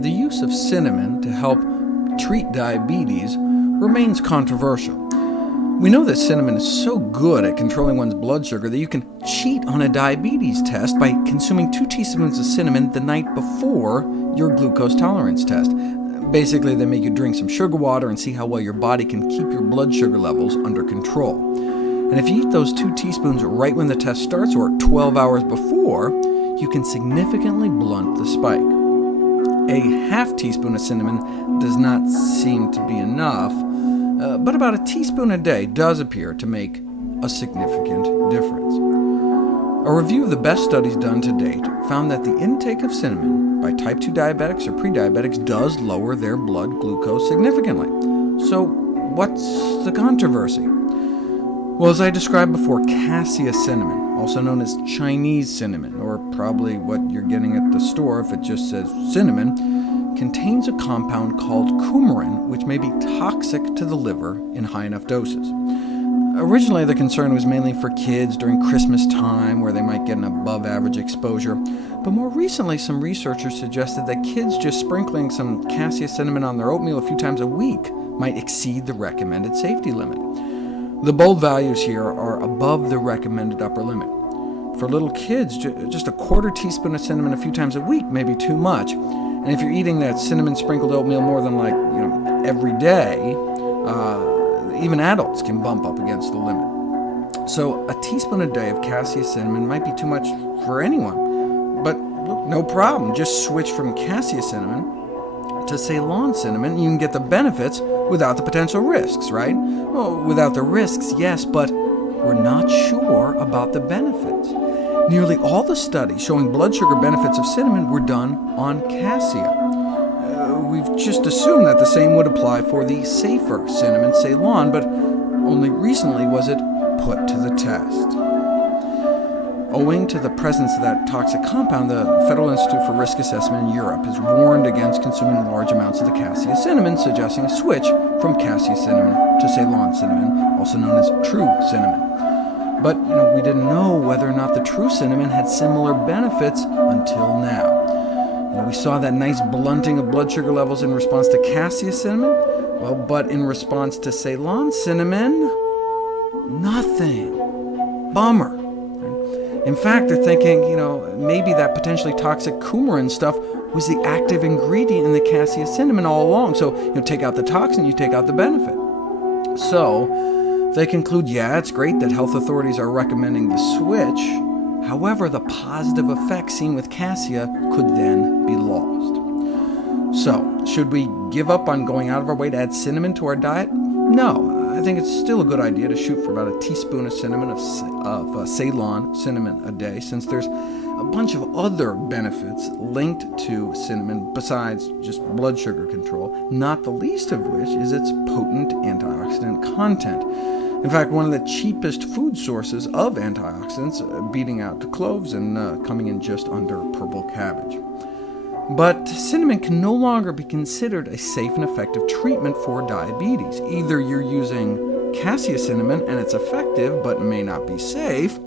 the use of cinnamon to help treat diabetes remains controversial. We know that cinnamon is so good at controlling one's blood sugar that you can cheat on a diabetes test by consuming 2 teaspoons of cinnamon the night before your glucose tolerance test. Basically, they make you drink some sugar water and see how well your body can keep your blood sugar levels under control. And if you eat those 2 teaspoons right when the test starts or 12 hours before, you can significantly blunt the spike. A half teaspoon of cinnamon does not seem to be enough, but about a teaspoon a day does appear to make a significant difference. A review of the best studies done to date found that the intake of cinnamon by type 2 diabetics or pre-diabetics does lower their blood glucose significantly. So what's the controversy? Well, as I described before, cassia cinnamon, also known as Chinese cinnamon, or probably what you're getting at the store if it just says cinnamon, contains a compound called coumarin, which may be toxic to the liver in high enough doses. Originally, the concern was mainly for kids during Christmas time, where they might get an above-average exposure. But more recently, some researchers suggested that kids just sprinkling some cassia cinnamon on their oatmeal a few times a week might exceed the recommended safety limit. The bold values here are above the recommended upper limit. For little kids, just a quarter teaspoon of cinnamon a few times a week may be too much. And if you're eating that cinnamon sprinkled oatmeal more than every day, even adults can bump up against the limit. So a teaspoon a day of cassia cinnamon might be too much for anyone. But no problem, just switch from cassia cinnamon to Ceylon cinnamon. You can get the benefits without the potential risks, right? Well, without the risks, yes, but we're not sure about the benefits. Nearly all the studies showing blood sugar benefits of cinnamon were done on cassia. We've just assumed that the same would apply for the safer cinnamon, Ceylon, but only recently was it put to the test. Owing to the presence of that toxic compound, the Federal Institute for Risk Assessment in Europe has warned against consuming large amounts of the cassia cinnamon, suggesting a switch from cassia cinnamon to Ceylon cinnamon, also known as true cinnamon. But, we didn't know whether or not the true cinnamon had similar benefits until now. We saw that nice blunting of blood sugar levels in response to cassia cinnamon, but in response to Ceylon cinnamon, nothing. Bummer. In fact, they're thinking, maybe that potentially toxic coumarin stuff was the active ingredient in the cassia cinnamon all along. So, take out the toxin, you take out the benefit. So, they conclude, it's great that health authorities are recommending the switch. However, the positive effects seen with cassia could then be lost. So, should we give up on going out of our way to add cinnamon to our diet? No. I think it's still a good idea to shoot for about a teaspoon of cinnamon of Ceylon cinnamon a day, since there's a bunch of other benefits linked to cinnamon besides just blood sugar control, not the least of which is its potent antioxidant content. In fact, one of the cheapest food sources of antioxidants, beating out cloves and coming in just under purple cabbage. But cinnamon can no longer be considered a safe and effective treatment for diabetes. Either you're using cassia cinnamon and it's effective but may not be safe,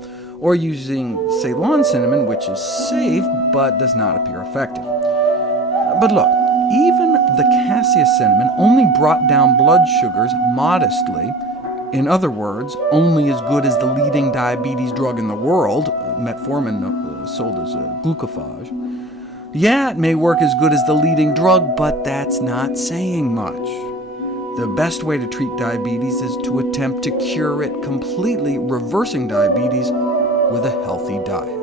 or using Ceylon cinnamon, which is safe but does not appear effective. But look, even the cassia cinnamon only brought down blood sugars modestly. In other words, only as good as the leading diabetes drug in the world, metformin, sold as glucophage. It may work as good as the leading drug, but that's not saying much. The best way to treat diabetes is to attempt to cure it completely, reversing diabetes with a healthy diet.